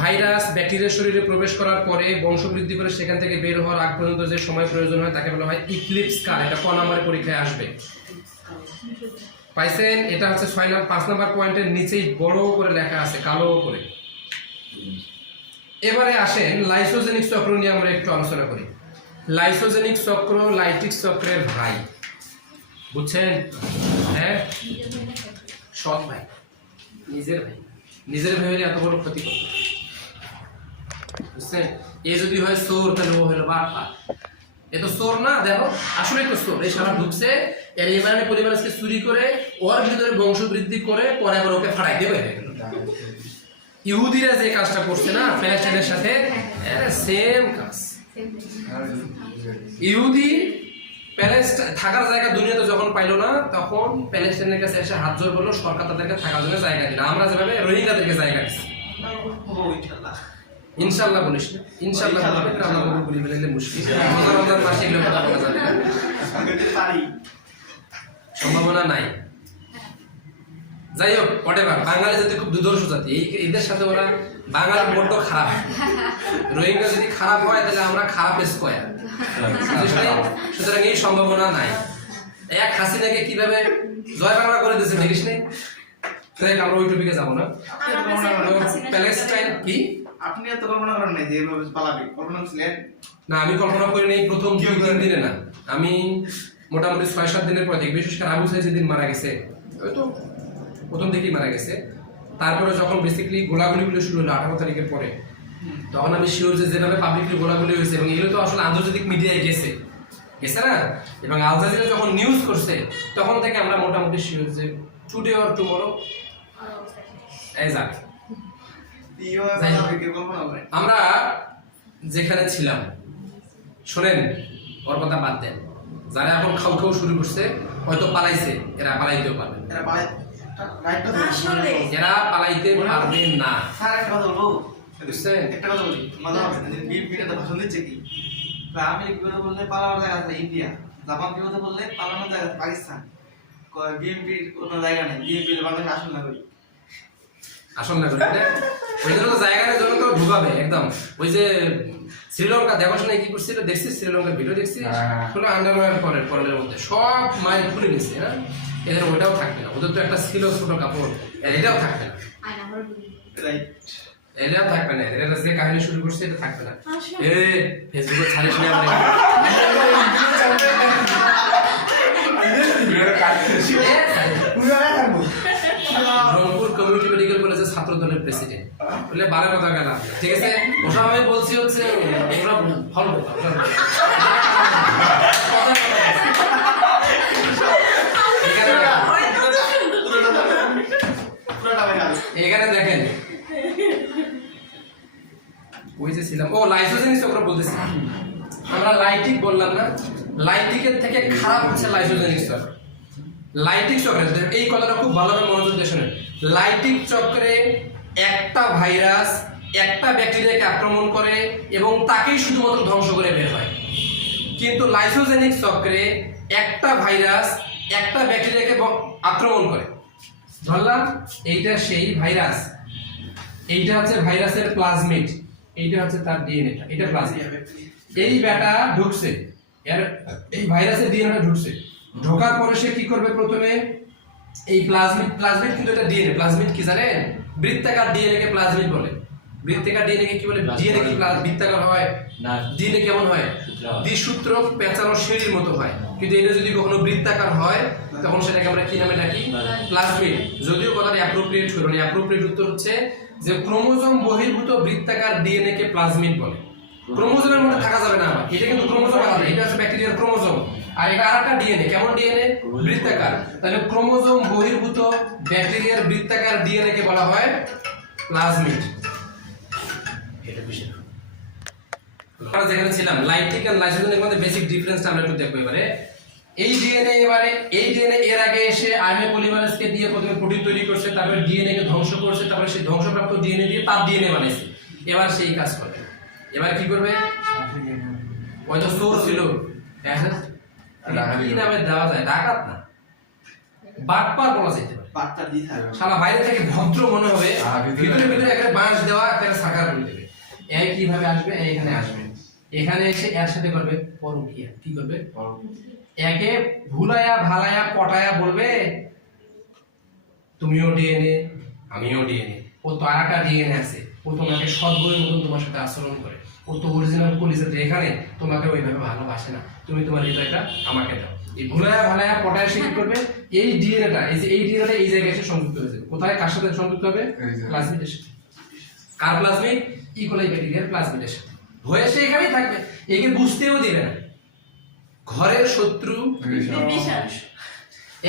ভাইরাস ব্যাকটেরিয়ার শরীরে প্রবেশ করার পরে বংশবৃদ্ধি করে সেখান থেকে বের হওয়ার আগ পর্যন্ত যে সময় প্রয়োজন হয় তাকে বলা হয় ইক্লিপস কাল। এটা ক নাম্বারের পরীক্ষায় আসবে? পাইছেন? এটা হচ্ছে 5 নাম্বার পয়েন্টের নিচেই বড় করে লেখা আছে কালো করে। এবারে আসেন লাইসোজেনিক চক্র নিয়ে আমরা একটু আলোচনা করি। লাইসোজেনিক চক্র লাইটিক চক্রের ভাই, বুঝছেন? হ্যাঁ, সৎ ভাই, নিজের ভাই। নিজের ভাই হলে এত বড় ক্ষতি করবে, বুঝছেন? এ যদি হয় চোর, তাহলে ও হলো বাটপার। এ তো চোর না, দেখো আসলে তো চোর। এই সারা ঢুকছে, এর ইমানি পরিবারকে চুরি করে ওর ভিতরে বংশবৃদ্ধি করে পরে আবার ওকে ফাড়াই দেবে। ইহুদিরা যে কাজটা করছে না প্যালেস্টাইনের সাথে, সেম কাজ। ইহুদি প্যালেস্টাইন থাকার জায়গা দুনিয়াতে যখন পাইলো না, তখন প্যালেস্টাইনের কাছে এসে হাত জোর করলো, সরকার তাদেরকে থাকার জন্য জায়গা দিল। আমরা যেভাবে রোহিঙ্গাদেরকে জায়গা দিচ্ছি। ইনশাআল্লাহ বলিস না, ইনশাআল্লাহ বলবে, আমরা কবুল করি বলে মুশকিল। রমজান মাসে এগুলো কথা বলা যাবে না, সম্ভাবনা নাই। যাই হোক, হোয়াটএভার, বাঙালি জাতি খুব দুর্ধর্ষ জাতি। এদের সাথে ওরা বাঙালি বড্ড খারাপ। রোহিঙ্গা যদি খারাপ হয় তাহলে আমরা খারাপ স্কয়ার। সুতরাং এই সম্ভাবনা নাই। এক হাসিনাকে কিভাবে জয় বাংলা করে দিয়েছে দেখিস নেই? আমরা ওই টপিকে যাবো না। প্যালেস্টাইন কি আপনি এত কল্পনা করেন নাই যে এভাবে পালাবে? কল্পনা ছিলেন না? আমি কল্পনা করি নাই প্রথম 2-3 দিনে না, আমি মোটামুটি 6-7 দিনের পর থেকে। বিশেষ করে আবু সাইদ যেদিন মারা গেছে, ওই তো প্রথম থেকেই মারা গেছে। তারপরে যখন বেসিক্যালি গোলাগুলিগুলো শুরু হলো 18 তারিখের পরে, তখন আমি শিওর যে যেভাবে পাবলিকলি গোলাগুলি হয়েছে, এবং এগুলো তো আসলে আন্তর্জাতিক মিডিয়ায় গেছে না, এবং আল জাজিরা যখন নিউজ করছে, তখন থেকে আমরা মোটামুটি শিওর যে টুডে অর টুমরো আমরা যেখানে ছিলাম। শোনেন, ওর কথা বাদ দেন। যারা এখন খাও খাও শুরু করছে, হয়তো পালাইছে, এরা পালাইতেও পারবে, এরা পালাইতে পারবে না। একটা কথা বলবো, একটা কথা বলি, মজা হবে। বিএনপিটা ভাষণ দিচ্ছে কি, আমেরিকা বিপদে বললে পালানোর জায়গা আছে ইন্ডিয়া, জাপান বিপদে বললে পালানোর জায়গা আছে পাকিস্তান। বিএনপির কোনো জায়গা নেই, বিএনপি বাংলাদেশে আসন না করি, আসন না করি। ওই জন্য তো জায়গার জন্য তো ঢুকাবে একদম। ওই যে শ্রীলঙ্কা দেখার সময় কি করছিল দেখছিস? শ্রীলঙ্কার ভিডিও দেখছিস? কোনো আন্ডারওয়্যার পরের মধ্যে সব মায়ের খুলে নিচ্ছে না, এদের ওইটাও থাকবে না। ওদের তো একটা ছিল ছোট কাপড়, এটাও থাকবে না, এটাও থাকবে না। এরা যে কাহিনী শুরু করছে এটা থাকবে না। এ ফেসবুকে ছাড়িস না আমরা। রংপুর কমিউনিটি মেডিকেল কলেজের ছাত্র দলের প্রেসিডেন্ট বলে 12 কথা গেল, ঠিক আছে? ওসব আমি বলছি হচ্ছে ওরা ফলো এখানে দেখেন, ওই যে ছিলাম, ও লাইসোজেনিক চক্র বলতেছি আমরা। লাইটিক বললাম না? লাইটিকের থেকে খারাপ হচ্ছে লাইসোজেনিক চক্র। লাইটিক চক্রে এই কথাটা খুব ভালোভাবে মনোযোগ দিয়ে শুনেন। লাইটিক চক্রে একটা ভাইরাস একটা ব্যাকটেরিয়াকে আক্রমণ করে এবং তাকেই শুধুমাত্র ধ্বংস করে বের হয়। কিন্তু লাইসোজেনিক চক্রে একটা ভাইরাস একটা ব্যাকটেরিয়াকে আক্রমণ করে। ধরলাম এইটা সেই ভাইরাস, এইটা হচ্ছে ভাইরাসের প্লাজমিড, এইটা হচ্ছে তার ডিএনএটা, এটা প্লাজমিড। এই ব্যাটা ঢুকছে, এই ভাইরাসের ডিএনএটা ঢুকছে। ঢোকার পরে সে কি করবে? প্রথমে এই প্লাজমিড কিন্তু এটা ডিএনএ। প্লাজমিড কি জানেন? বৃত্তাকার ডিএনএ কে প্লাজমিড বলে। বৃত্তাকার ডিএনএ কে কি বলে? ডিএনএ কি বৃত্তাকার হয় না? ডিএনএ কেমন হয়? দ্বিসূত্র পেঁচানো সিঁড়ির মতো হয়। কিন্তু এটা যদি কখনো বৃত্তাকার হয় তখন সেটাকে আমরা কি নামে ডাকি? প্লাজমিড। যদিও কথাটা অ্যাপ্রোপ্রিয়েট হলো না। অ্যাপ্রোপ্রিয়েট উত্তর হচ্ছে যে ক্রোমোজোম বহির্ভূত বৃত্তাকার ডিএনএ কে প্লাজমিড বলে। ক্রোমোজোমের মধ্যে থাকা যাবে না আবার, এটা কিন্তু ক্রোমোজোম আলাদা, এটা হচ্ছে ব্যাকটেরিয়ার ক্রোমোজোম। আর এটা আরেকটা ডিএনএ, কেমন ডিএনএ? বৃত্তাকার। তাহলে ক্রোমোজোম বহির্ভূত ব্যাকটেরিয়ার বৃত্তাকার ডিএনএ কে বলা হয় প্লাজমিড। এটা বিষয়। আমরা যেখানে ছিলাম, লাইটিক আর লাইসোজেনের মধ্যে বেসিক ডিফারেন্সটা আমরা একটু দেখব এবারে। এই ডিএনএ এর আগে এসে আরএনএ পলিমারেজকে দিয়ে প্রথমে প্রোটিন তৈরি করছে, তারপরে ডিএনএ কে ধ্বংস করছে, তারপরে সেই ধ্বংসপ্রাপ্ত ডিএনএ দিয়ে তার ডিএনএ বানাইছে। এবার সেই কাজ করবে। এবার কি করবে? ওই তো সোর্স ছিল, কি নামে দেওয়া যায়? ডাকাত না, বাটপার বলা যেতে পারে। শালা বাইরে থেকে ভদ্র মনে হবে, ভিতরে ভিতরে একটা বাঁশ দেওয়া একটা সাকার করে দেবে। এই কিভাবে আসবে? এখানে আসবে, এখানে এসে এর সাথে করবে পরকীয়া। কি করবে? একে ভুলায়া ভালায়া পটায়া বলবে তুমিও ডিএনএ, আমিও ডিএনএ। ও তো আরেকটা ডিএনএ আছে, ও তোমাকে সদ্গুণের মতন তোমার সাথে আচরণ করে। ও তো অরিজিনাল কলিজাতে এখানে তোমাকে ওইভাবে ভালোবাসে না। তুমি তোমার হৃদয়টা আমাকে দাও। এই ভুলায়া ভালায়া পটায় সে কি করবে? এই ডিএনএটা, এই ডিএনএটা এই জায়গায় এসে সংযুক্ত হয়ে যাবে। কোথায়, কার সাথে সংযুক্ত হবে? প্লাজমিডের সাথে। কার প্লাজমিড? ইকোলাই ব্যাকটেরিয়ার প্লাজমিডের সাথে হয়ে সে এখানেই থাকবে। একে বুঝতেও দিবে না। ঘরের শত্রু বিশাল।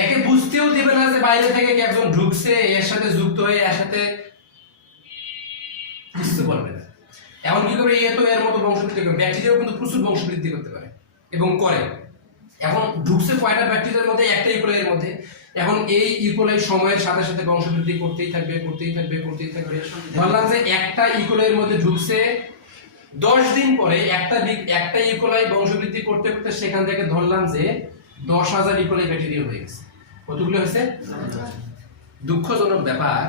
একে বুঝতেও দিবে না যে বাইরে থেকে কে একজন ঢুকছে, এর সাথে যুক্ত হয়ে এর সাথে কিছু বলবে না। এমন কি করে? এ তো এর মতো বংশবৃদ্ধি করে। ব্যাকটেরিয়াও কিন্তু প্রচুর বংশবৃদ্ধি করতে পারে এবং করে। এখন ঢুকছে কয়টা ব্যাকটেরিয়ার মধ্যে? একটা ইকোলাইয়ের মধ্যে। এখন এই ইকোলাই সময়ের সাথে সাথে বংশবৃদ্ধি করতেই থাকবে, করতেই থাকবে, করতেই থাকবে। ধরলাম যে একটা ইকোলাইয়ের মধ্যে ঢুকছে, 10 দিন পরে একটা ইকোলাই বংশবৃদ্ধি করতে করতে সেখান থেকে ধরলাম যে 10,000 ইকোলাই ব্যাকটেরিয়া হয়ে গেছে। কতগুলো হয়েছে? দুঃখজনক ব্যাপার,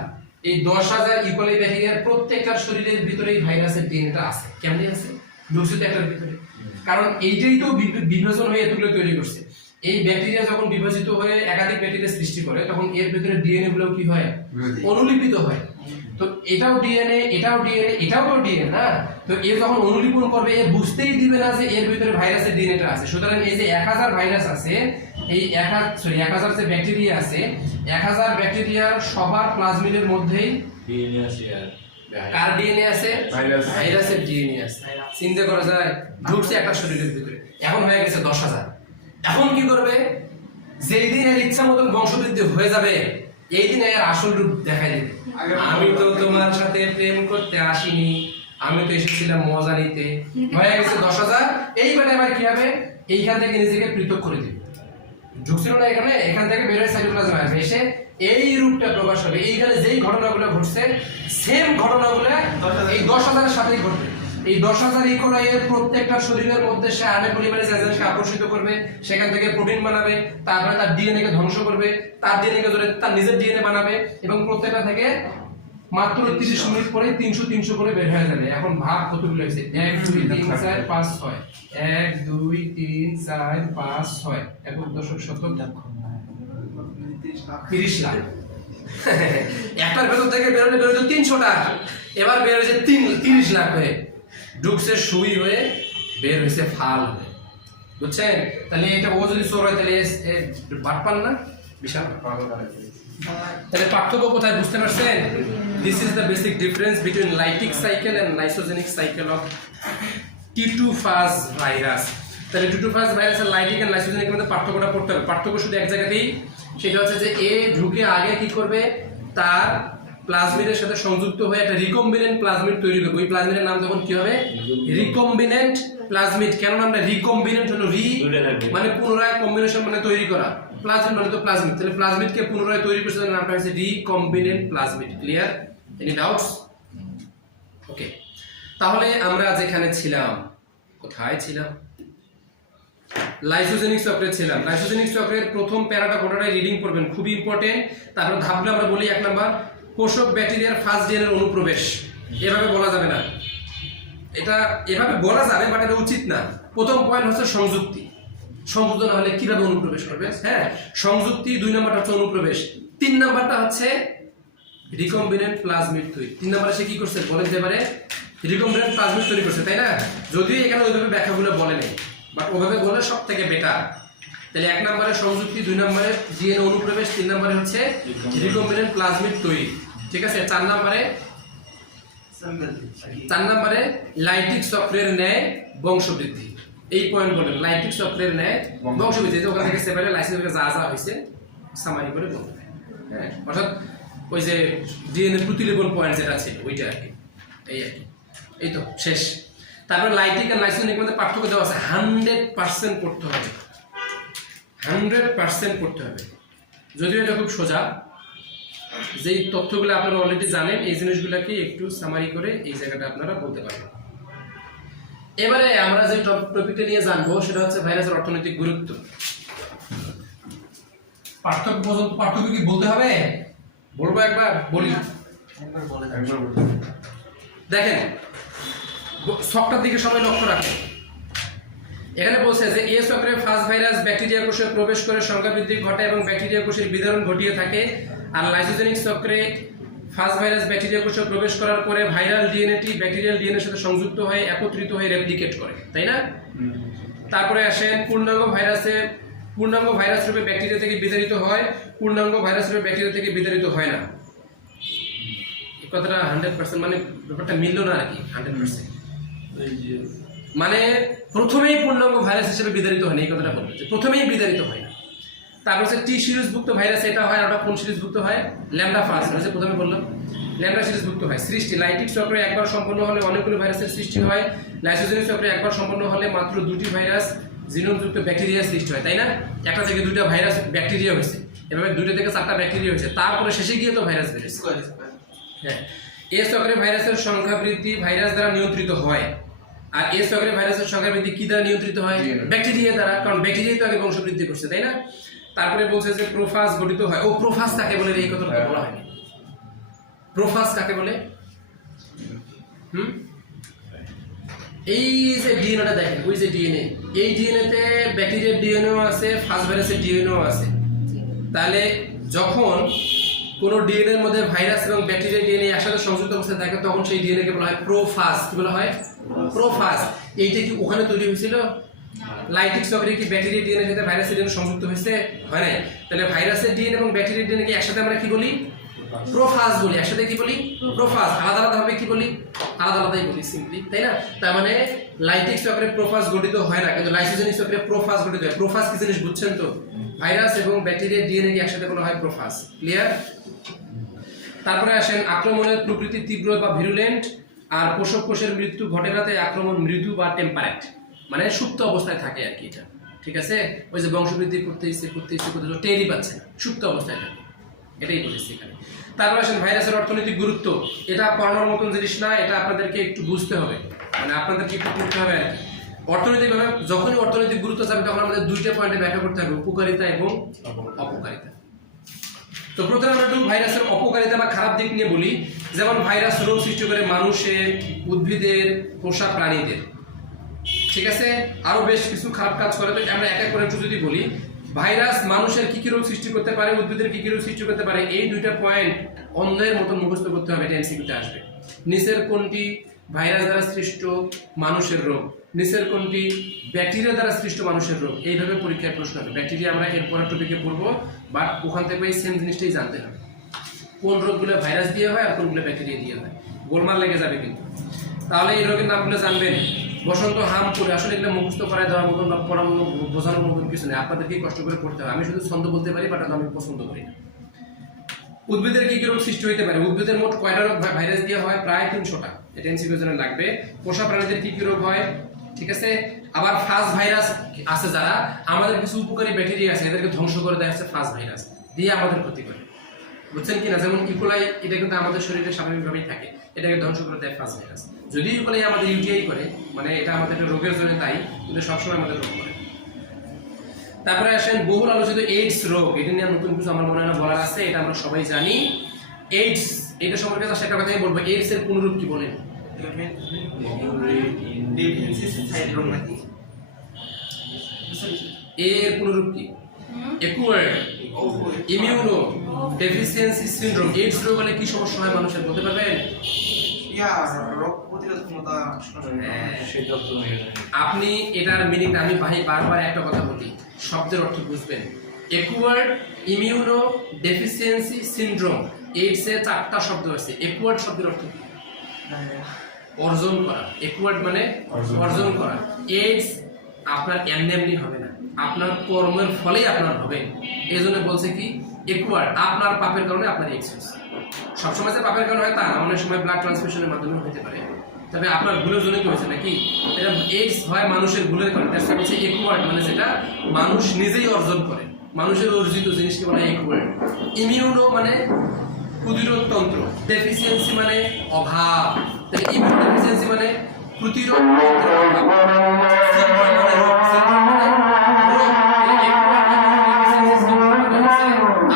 এই 10,000 ইকোলাই ব্যাকটেরিয়ার প্রত্যেকটার শরীরের ভিতরেই ভাইরাসের ডিএনএটা আছে। কেমনে আছে? ঢুকছে তো একটার ভিতরে। কারণ এইটাই তো বিভাজন হয়ে এতগুলো তৈরি করছে। এই ব্যাকটেরিয়া যখন বিভাজিত হয়ে একাধিক ব্যাকটেরিয়া সৃষ্টি করে, তখন এর ভিতরে ডিএনএ গুলো কি হয়? অনুলিপিত হয়। তো এটাও ডিএনএ, এটাও ডিএনএ, এটাও তো ডিএনএ না? তো এ যখন অনুলিপন করবে, এ বুঝতেই দিবে না যে এর ভিতরে ভাইরাসের ডিএনএটা আছে। সুতরাং এই যে 1000 ভাইরাস আছে, এই 1000 যে ব্যাকটেরিয়া আছে, 1000 ব্যাকটেরিয়ার সবার প্লাজমিডের মধ্যেই ডিএনএ আছে। আর কার ডিএনএ আছে? ভাইরাসের ডিএনএ আছে। চিন্তা করা যায়, ঢুকছে একটা শরীরের ভিতরে, এখন হয়ে গেছে 10,000। এখন কি করবে? যেই দিন এর ইচ্ছা মতন বংশবৃদ্ধি হয়ে যাবে, এই দিন এর আসল রূপ দেখাই দেবে। আমি তো তোমার সাথে প্রেম করতে আসিনি, আমি তো এসেছিলাম মজা নিতে। হয়ে গেছে 10,000। এইবারে আবার কি হবে? এইখান থেকে নিজেকে পৃথক করে দিবে। ঢুকছিল না এখানে, এখান থেকে বের হয়ে সাইটোপ্লাজমে আসবে, এসে এই রূপটা প্রকাশ হবে। এইখানে যেই ঘটনাগুলো ঘটছে, সেম ঘটনাগুলো এই 10,000 এর সাথেই ঘটবে। এই 10,000 ইকোলাইয়ের প্রত্যেকটা শরীরের মধ্যে সে পলিমারেজ এজেন্টকে আকর্ষিত করবে, সেখান থেকে প্রোটিন বানাবে, তারপরে তার ডিএনএ কে ধ্বংস করবে, তার ডিএনএ কে ধরে তার নিজের ডিএনএ বানাবে, এবং প্রত্যেকটা থেকে মাত্র 30 মিনিট পরে 300 করে বের হয়ে যাবে। এখন ভাগ কতগুলো হয়েছে? 1 2 3 4 5 6, 1 2 3 4 5 6, 30 লাখ। একটার ভেতর থেকে বেরোলে 300টা, এবার বের হয়েছে 30 লাখ হয়ে। ঢুকছে সুই হয়ে, বের হয়েছে ফাল হয়ে। বুঝছেন? তাহলে এটা ও যদি চোর হয়, তাহলে বাটপান না? বিশাল। তাহলে পার্থক্য কোথায় বুঝতে পারছেন? This is the basic difference between lytic cycle and lysogenic cycle of T two phage virus. তাহলে টিটুফাস ভাইরাসের লাইটিক এন্ড লাইসোজেনিক মধ্যে পার্থক্যটা পড়তে হবে। পার্থক্য শুধু এক জায়গাতেই, সেটা হচ্ছে যে এ ঢুকে আগে কি করবে? তার প্লাজমিডের সাথে সংযুক্ত হয়ে একটা রিকম্বিনেন্ট প্লাজমিড তৈরি করবে। ওই প্লাজমিডের নাম তখন কি হবে? Recombinant plasmid. কেন নামটা রিকম্বিনেন্ট হলো? রি মানে পুনরায়, কম্বিনেশন মানে তৈরি করা, প্লাজমিড মানে তো প্লাজমিড। তাহলে প্লাজমিডকে পুনরায় তৈরি করছে, নামটা হচ্ছে recombinant plasmid. Clear? Any doubts? Okay, তাহলে আমরা যেখানে ছিলাম, কোথায় ছিলাম? লাইসোজেনিক চক্রে ছিলাম। লাইসোজেনিক চক্রের প্রথম প্যারাটা গোটাটাই রিডিং করবেন, খুবই ইম্পর্টেন্ট। তারপর ধাপগুলো আমরা বলি। 1 নাম্বার, পোষক ব্যাকটেরিয়ার ফার্স্ট ডিএনএর অনুপ্রবেশ। এভাবে বলা যাবে না, এটা এভাবে বলা যাবে বাট এটা উচিত না। প্রথম পয়েন্ট হচ্ছে সংযুক্তি। সংযুক্ত না হলে কিভাবে অনুপ্রবেশ করবে? হ্যাঁ, সংযুক্তি। 2 নাম্বারটা হচ্ছে অনুপ্রবেশ। 3 নাম্বারটা হচ্ছে রিকম্বিনেন্ট প্লাজমিড তৈরি। 3 নাম্বারে সে কি করছে বলেন তো? এবারে রিকম্বিনেন্ট প্লাজমিড তৈরি করছে, তাই না? যদিও এখানে ওইভাবে ব্যাখ্যাগুলো বলে নেই, বাট ওভাবে বলে সব থেকে বেটার। তাহলে 1 নম্বরে সংযুক্তি, 2 নম্বরে ডিএনএ অনুপ্রবেশ, 3 নম্বরে হচ্ছে রিকম্বিনেন্ট প্লাজমিড তৈরি। ঠিক আছে? 4 নম্বরে লাইটিক চক্রের ন্যায় বংশবৃদ্ধি। এই পয়েন্ট বলেন, লাইটিক চক্রের ন্যায় বংশবৃদ্ধি। ওখান থেকে সেপারে লাইসিস যা যা হয়েছে সামারি করে বলতে। হ্যাঁ, অর্থাৎ ওই যে ডিএনএ প্রতিলেপন পয়েন্ট যেটা ছিল ওইটা আর কি। এই আর কি, এই তো শেষ। তারপরে লাইটিক আর লাইসোজেনিক মধ্যে পার্থক্য দেওয়া আছে। 100% পড়তে হবে, 100% পড়তে হবে। যদিও এটা খুব সোজা, যেই তথ্যগুলো আপনারা অলরেডি জানেন, এই জিনিসগুলোকে একটু সামারি করে এই জায়গাটা আপনারা বলতে পারবেন। এবারে আমরা যে টপিকটা নিয়ে জানবো সেটা হচ্ছে ভাইরাসের অর্থনৈতিক গুরুত্ব। পার্থক্য কি বলতে হবে? বলবো একবার, বলি। দেখেন ছকটার দিকে সবাই লক্ষ্য রাখেন। এখানে বলছে যে এ চক্রে ফার্স্ট ভাইরাস ব্যাকটেরিয়া কোষে প্রবেশ করে সংখ্যা বৃদ্ধি ঘটায় এবং ব্যাকটেরিয়া কোষের বিতরণ ঘটিয়ে থাকে। আর লাইসোজেনিক চক্রে ফার্স্ট ভাইরাস ব্যাকটেরিয়া কোষে প্রবেশ করার পরে ভাইরাল ডিএনএটি ব্যাকটেরিয়াল ডিএনএর সাথে সংযুক্ত হয়ে একত্রিত হয়ে রেপ্লিকেট করে, তাই না? তারপরে আসেন পূর্ণাঙ্গ ভাইরাস রূপে ব্যাকটেরিয়া থেকে বিতাড়িত হয়, পূর্ণাঙ্গ ভাইরাস রূপে ব্যাকটেরিয়া থেকে বিতাড়িত হয় না। এই কথাটা 100% মানে ব্যাপারটা মিলল না আর কি 100%। মানে প্রথমেই পূর্ণাঙ্গ ভাইরাস হিসেবে বিতাড়িত হয় না, এই কথাটা বলতে যে প্রথমেই বিতাড়িত হয় না। তারপর হচ্ছে টি সিরিজভুক্ত ভাইরাস, এটা হয়, ওটা কোন সিরিজভুক্ত হয়? ল্যামডা ফার্স্ট, যে প্রথমে বললাম ল্যামডা সিরিজভুক্ত হয়। সৃষ্টি লাইটিক চক্রে একবার সম্পন্ন হলে অনেকগুলো ভাইরাসের সৃষ্টি হয়, লাইসোজেনিক চক্রে একবার সম্পন্ন হলে মাত্র দুটি ভাইরাস জিনোমযুক্ত ব্যাকটেরিয়া সৃষ্টি হয়, তাই না? একটা থেকে দুইটা ভাইরাস ব্যাকটেরিয়া হয়েছে, এভাবে দুইটা থেকে চারটা ব্যাকটেরিয়া হয়েছে, তারপরে শেষে গিয়ে তো ভাইরাস বেরোছে। হ্যাঁ, এ চক্রে ভাইরাসের সংখ্যা বৃদ্ধি ভাইরাস দ্বারা নিয়ন্ত্রিত হয়। আর এ চক্রে ভাইরাসের সংখ্যা বৃদ্ধি কি দ্বারা নিয়ন্ত্রিত হয়? ব্যাকটেরিয়া দ্বারা, কারণ ব্যাকটেরিয়া তো আগে বংশবৃদ্ধি করছে, তাই না? তারপরে বলছে যে প্রোফাজ গঠিত হয়। ও প্রোফাজ কাকে বলে? এই কথাটা বলা হয়নি। প্রোফাজ কাকে বলে? এই যে ডিএনএটা দেখেন, ওই যে ডিএনএ, এই ডিএনএ তে ব্যাকটেরিয়ার ডিএনএও আছে, ফার্স্ট ভাইরাসের ডিএনএও আছে। তাহলে যখন কোন ডিএনএ এর মধ্যে ভাইরাস এবং ব্যাকটেরিয়া ডিএনএ একসাথে সংযুক্ত অবস্থায় থাকে তখন সেই ডিএনএ কে বলা হয় প্রোফাজ। কি বলা হয়? প্রোফাজ। এইটা কি ওখানে তৈরি হয়েছিল? লাইটিক চক্রে কি ব্যাকটেরিয়া ডিএনএ সাথে ভাইরাসের ডিএনএ সংযুক্ত হয়েছে? হয় নাই। তাহলে ভাইরাসের ডিএনএ এবং ব্যাকটেরিয়া ডিএনএ কে একসাথে আমরা কি বলি? প্রোফাজ বলি। একসাথে কি বলি? প্রোফাজ। আলাদা আলাদা ভাবে কি বলি? আলাদা আলাদাই বলি সিম্পলি, তাই না? তার মানে লাইটিক চক্রে প্রোফাজ গঠিত হয় না, কিন্তু লাইসোজেনিক চক্রে প্রোফাজ গঠিত হয়। প্রোফাজ কি জিনিস বুঝছেন তো? ভাইরাস এবং ব্যাকটেরিয়া ডিএনএ কে একসাথে বলা হয় প্রোফাজ। ক্লিয়ার? তারপরে আসেন আক্রমণের প্রকৃতি তীব্র বা ভিরুলেন্ট, আর পোষক কোষের মৃত্যু ঘটে না, তাই আক্রমণ মৃদু বা টেম্পারেট, মানে সুপ্ত অবস্থায় থাকে আর কি এটা। ঠিক আছে? ওই যে বংশবৃদ্ধি করতে ইচ্ছে টেরই পাচ্ছে না, সুপ্ত অবস্থায় থাকে, এটাই বলেছি এখানে। তারপর আসেন ভাইরাসের অর্থনৈতিক গুরুত্ব। এটা পড়ানোর মতন জিনিস না, এটা আপনাদেরকে একটু বুঝতে হবে, মানে আপনাদেরকে একটু পড়তে হবে আর কি। অর্থনৈতিকভাবে যখনই অর্থনৈতিক গুরুত্ব যাবে তখন আমাদের দুইটা পয়েন্টে ব্যাখ্যা করতে হবে, উপকারিতা এবং অপকারিতা। তো প্রথমে আমরা একটু ভাইরাসের অপকারিতা বা খারাপ দিক নিয়ে বলি। যেমন ভাইরাস রোগ সৃষ্টি করে মানুষের, উদ্ভিদের, পোষা প্রাণীদের। ঠিক আছে? আরো বেশ কিছু খারাপ কাজ করে, তো আমরা এক এক করে একটু যদি বলি। ভাইরাস মানুষের কি কি রোগ সৃষ্টি করতে পারে, উদ্ভিদের কি কি রোগ সৃষ্টি করতে পারে, এই দুইটা পয়েন্ট অন্ধের মতন মুখস্থ করতে হবে, এটা এমসিকিউতে আসবে। নিচের কোনটি ভাইরাস দ্বারা সৃষ্ট মানুষের রোগ, নিচের কোনটি ব্যাকটেরিয়া দ্বারা সৃষ্ট মানুষের রোগ, এইভাবে পরীক্ষায় প্রশ্ন হবে। ব্যাকটেরিয়া আমরা এর পরের টপিকে পড়বো, বাট ওখান থেকে এই সেম জিনিসটাই জানতে হবে, কোন রোগগুলো ভাইরাস দিয়ে হয় আর কোনগুলো ব্যাকটেরিয়া দিয়ে হয়। গোলমাল লেগে যাবে কিন্তু। তাহলে এই রোগের নামগুলো জানবেন। বসন্ত হাম করে, আসলে এগুলো মুখস্থ করায় দেওয়ার মতন বা পড়ানোর বোঝানোর মতন কিছু নেই, আপনাদেরকে কষ্ট করে পড়তে হবে। আমি শুধু ছন্দ বলতে পারি, বাট আমি পছন্দ করি না। উদ্ভিদের কি কি রোগ সৃষ্টি হতে পারে, উদ্ভিদের মোট কয়টা রোগ ভাইরাস দিয়ে হয়? প্রায় 300টা। এটা এমসিকিউ জন্য লাগবে। পোষা প্রাণীদের কি কি রোগ হয়? ঠিক আছে? আবার ফাজ ভাইরাস আছে, যারা আমাদের কিছু উপকারী ব্যাকটেরিয়া আছে এদেরকে ধ্বংস করে দেয় হচ্ছে ফাজ ভাইরাস দিয়ে আমাদের ক্ষতি করে, বুঝছেন কিনা? যেমন ইকোলাই, এটা কিন্তু আমাদের শরীরে স্বাভাবিকভাবেই থাকে, এটাকে ধ্বংস করে দেয় ফাজ ভাইরাস। যদি ইকোলাই আমাদের ইউটিআই করে, মানে এটা আমাদের রোগের জন্য তাই, কিন্তু সবসময় আমাদের রোগ করে। তারপরে আসেন বহুল আলোচিত এইডস রোগ। এটা নিয়ে নতুন কিছু আমার মনে হয় না বলার আছে, এটা আমরা সবাই জানি। এইডস, এটা সম্পর্কে সেটা কথা বলবো। এইডস এর পুনরূপ কি বলেন? এর পুনরূপ কি? Acquired immuno deficiency syndrome. AIDS রোগ হলে কি সমস্যা হয় মানুষের, বলতে পারবেন? রোগ প্রতিরোধ ক্ষমতা। আপনি এটার মিনিং, আমি বারবার একটা কথা বলি, শব্দের অর্থ বুঝবেন। Acquired immuno deficiency syndrome, AIDS এর 4টা শব্দ আছে। অ্যাকুয়ার্ড শব্দের অর্থ কি? অর্জন করা। অ্যাকুয়ার্ড মানে অর্জন করা। এইডস আপনার এমনি হবে না, আপনার কর্মের ফলেই আপনার হবে। এই জন্য বলছে কি অ্যাকুয়ার্ড, আপনার পাপের কারণে আপনার এইডস হচ্ছে। সবসময় যে পাপের কারণে হয় তা না, অনেক সময় ব্লাড ট্রান্সফিউশনের মাধ্যমে হতে পারে, তবে আপনার ভুলের জন্য কি হয়েছে নাকি? এটা এইডস হয় মানুষের ভুলের কারণে। এটা হচ্ছে অ্যাকুয়ার্ড, মানে যেটা মানুষ নিজেই অর্জন করে, মানুষের অর্জিত জিনিসকে বলা হয় অ্যাকুয়ার্ড। ইমিউনো মানে প্রতিরোধ তন্ত্র, ডেফিসিয়েন্সি মানে অভাব, তাহলে ইমিউন ডেফিসিয়েন্সি মানে প্রতিরোধ তন্ত্রের অভাব। সিনড্রোম মানে রোগ, সিনড্রোম মানে রোগ।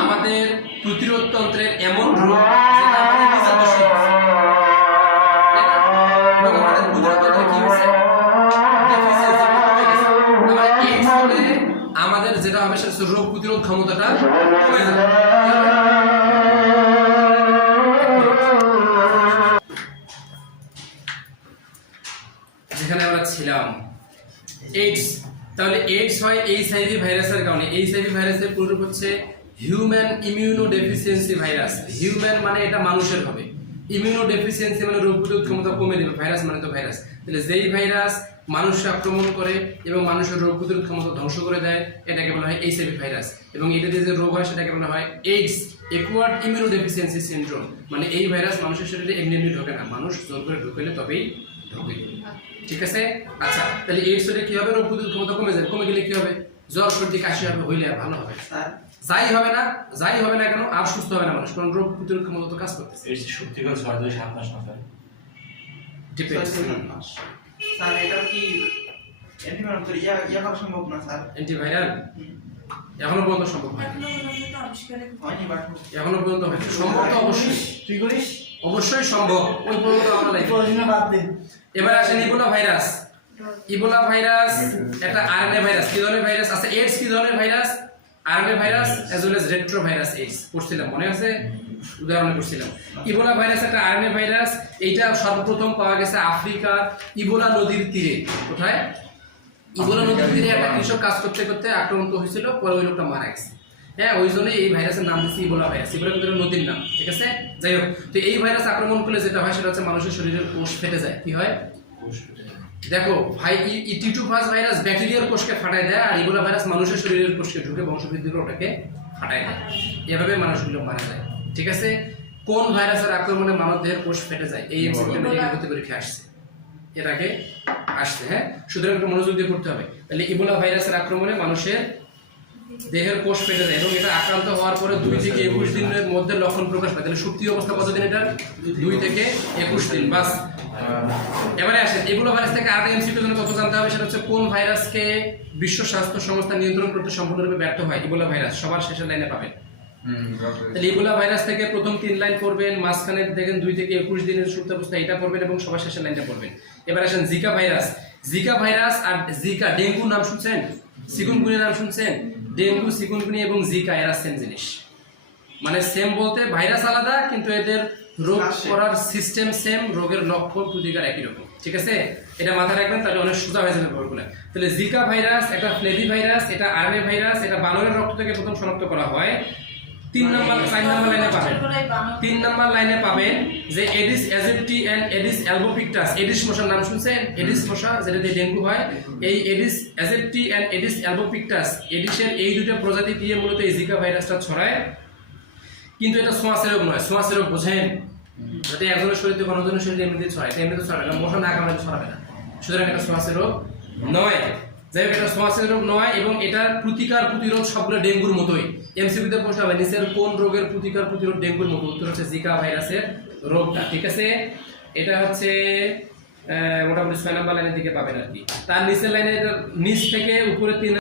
আমাদের প্রতিরোধ তন্ত্রের এমন রোগ যেটা আমাদের নিজের দোষে হচ্ছে, এবং আমাদের প্রতিরোধ তন্ত্রে কি হচ্ছে? ডেফিসিয়েন্সি কমে গেছে। মানে এইডস হলে আমাদের যেটা হবে সেটা রোগ প্রতিরোধ ক্ষমতাটা কমে যাবে। যেখানে আমরা ছিলাম এইডস। তাহলে এইডস হয় এইচআইভি ভাইরাসের কারণে। এইচআইভি ভাইরাসের পুরো হচ্ছে human immuno deficiency virus. Human মানে এটা মানুষের হবে, ইমিউনো ডেফিসিয়েন্সি মানে রোগ প্রতিরোধ ক্ষমতা কমে দেবে, ভাইরাস মানে তো ভাইরাস। তাহলে যেই ভাইরাস মানুষকে আক্রমণ করে এবং মানুষের রোগ প্রতিরোধ ক্ষমতা ধ্বংস করে দেয় এটাকে বলা হয় এইচআইভি ভাইরাস। এবং এটাতে যে রোগ হয় সেটাকে বলা হয় AIDS, acquired immuno deficiency syndrome. মানে এই ভাইরাস মানুষের শরীরে এমনি এমনি ঢোকে না, মানুষ জোর করে ঢুকলে তবেই ঢোকে। ঠিক আছে? আচ্ছা, তাহলে এইডস হলে কি হবে? রোগ প্রতিরোধ ক্ষমতা কমে যাবে। কমে গেলে কি হবে? জ্বর সর্দি কাশি হবে, হইলে আর ভালো হবে। স্যার যাই হবে না কেন আর সুস্থ হবে না মানুষ, কারণ রোগ প্রতিরোধ ক্ষমতা তো কাজ করতেছে। এই সত্যিকার 6 থেকে 7 মাস না স্যার? ডিপেন্ডস। স্যার এটা কি অ্যান্টিভাইরাল তো ইয়া করা সম্ভব না স্যার? অ্যান্টিভাইরাল এখনো পর্যন্ত সম্ভব হয় এখনো পর্যন্ত আবিষ্কারে হয়নি বাট এখনো পর্যন্ত হয়নি। সম্ভব তো অবশ্যই, তুই করিস অবশ্যই সম্ভব। ওই পর্যন্ত আমরা লাইফ। প্রয়োজনে বাদ দে। এবার আসেন ইবোলা ভাইরাস। ইবোলা ভাইরাস একটা আরএনএ ভাইরাস। কি ধরনের ভাইরাস আছে? এইডস কি ধরনের virus? RNA virus as well as retro virus. AIDS পড়ছিলাম, মনে আছে? উদাহরণ করছিলাম। ইবোলা ভাইরাস একটা আরএনএ ভাইরাস। এইটা সর্বপ্রথম পাওয়া গেছে আফ্রিকার ইবোলা নদীর তীরে। কোথায়? ইবোলা নদীর তীরে একটা কৃষক কাজ করতে করতে আক্রান্ত হয়েছিল, পরে ওই লোকটা মারা গেছে। হ্যাঁ, ওই জন্য এই ভাইরাসের নাম দিচ্ছে ইবোলা ভাইরাস। ইবোলা কিন্তু নদীর নাম, ঠিক আছে? যাই হোক, তো এই ভাইরাস আক্রমণ করলে যেটা হয় সেটা হচ্ছে মানুষের শরীরের কোষ ফেটে যায়। কি হয়? দেখো ভাই, টিটুফাস ভাইরাস ব্যাকটেরিয়ার কোষকে ফাটায় দেয়, আর ইবোলা ভাইরাস মানুষের শরীরের কোষকে ঢুকে বংশবৃদ্ধি করে ওটাকে ফাটায় দেয়। এভাবে মানুষগুলো মারা যায়। ঠিক আছে? কোন ভাইরাসের আক্রমণে মানব দেহের কোষ ফেটে যায়? এই ভর্তি পরীক্ষা আসছে, এর আগে আসছে। হ্যাঁ, সুতরাং একটু মনোযোগ দিয়ে পড়তে হবে। তাহলে ইবোলা ভাইরাসের আক্রমণে মানুষের দেহের কোষ ফেটে যায় এবং এটা আক্রান্ত হওয়ার পরে 2 থেকে 21 দিনের মধ্যে লক্ষণ প্রকাশ পায়। তাহলে সক্রিয় অবস্থা কতদিন? এটা 2 থেকে 21 দিন বাস। এবারে আসেন ইবোলা ভাইরাস থেকে আরেকটা এমসিকিউ জন্য তথ্য জানতে হবে, সেটা হচ্ছে কোন ভাইরাসকে বিশ্ব স্বাস্থ্য সংস্থা নিয়ন্ত্রণ করতে সম্পূর্ণরূপে ব্যর্থ হয়? ইবোলা ভাইরাস সবার শেষের লাইনে পাবেন। তাহলে ইবোলা ভাইরাস থেকে প্রথম 3 লাইন পড়বেন, মাঝখানে দেখেন 2 থেকে 21 দিনের সুপ্তাবস্থা এটা পড়বেন এবং সবার শেষের লাইনটা পড়বেন। এবার আসেন জিকা ভাইরাস। জিকা ভাইরাস আর জিকা, ডেঙ্গু নাম শুনছেন, চিকুনগুনিয়া নাম শুনছেন? ডেঙ্গু, চিকুনগুনিয়া এবং জিকা এরা সেম জিনিস। মানে সেম বলতে ভাইরাস আলাদা, কিন্তু এদের রোগ করার সিস্টেম সেম, রোগের লক্ষণ প্রতিকার একই রকম। ঠিক আছে? এটা মাথায় রাখবেন, তাহলে অনেক সোজা হয়ে যাবে ব্যাপারগুলো। তাহলে জিকা ভাইরাস একটা ফ্লেভি ভাইরাস, এটা আরএনএ ভাইরাস, এটা বানরের রক্ত থেকে প্রথম শনাক্ত করা হয়। 4 নাম্বার লাইনে পাবেন। 3 নাম্বার লাইনে পাবেন যে এডিস অ্যাজিপ্টি এন্ড এডিস অ্যালবোপিক্টাস। এডিস মশার নাম শুনছেন? এডিস মশা যেটা দিয়ে ডেঙ্গু হয়। এই এডিস অ্যাজিপ্টি এন্ড এডিস অ্যালবোপিক্টাস, এডিসের এই দুটো প্রজাতি দিয়ে মূলত এই জিকা ভাইরাসটা ছড়ায়। কিন্তু এটা ছোঁয়াচে রোগ নয়। ছোঁয়াচে রোগ বোঝেন? যাতে একজনের শরীরে অন্যজনের শরীরে এমনিতে ছড়ায়, এটা এমনিতে ছড়াবে না, মশা না কামড়ালে ছড়াবে না। সুতরাং এটা ছোঁয়াচে রোগ নয়। যাই হোক, এটা ছোঁয়াচে রোগ নয় এবং এটার প্রতিকার প্রতিরোধ সবগুলো ডেঙ্গুর মতোই। এমসিকিউতে প্রশ্ন হবে নিচের কোন রোগের প্রতিকার প্রতিরোধ ডেঙ্গুর মতো? উত্তর হচ্ছে জিকা ভাইরাসের রোগটা। ঠিক আছে? এটা হচ্ছে মোটামুটি 6 নাম্বার লাইনের দিকে পাবেন আর কি। তার নিচের লাইনে নিচ থেকে উপরে 3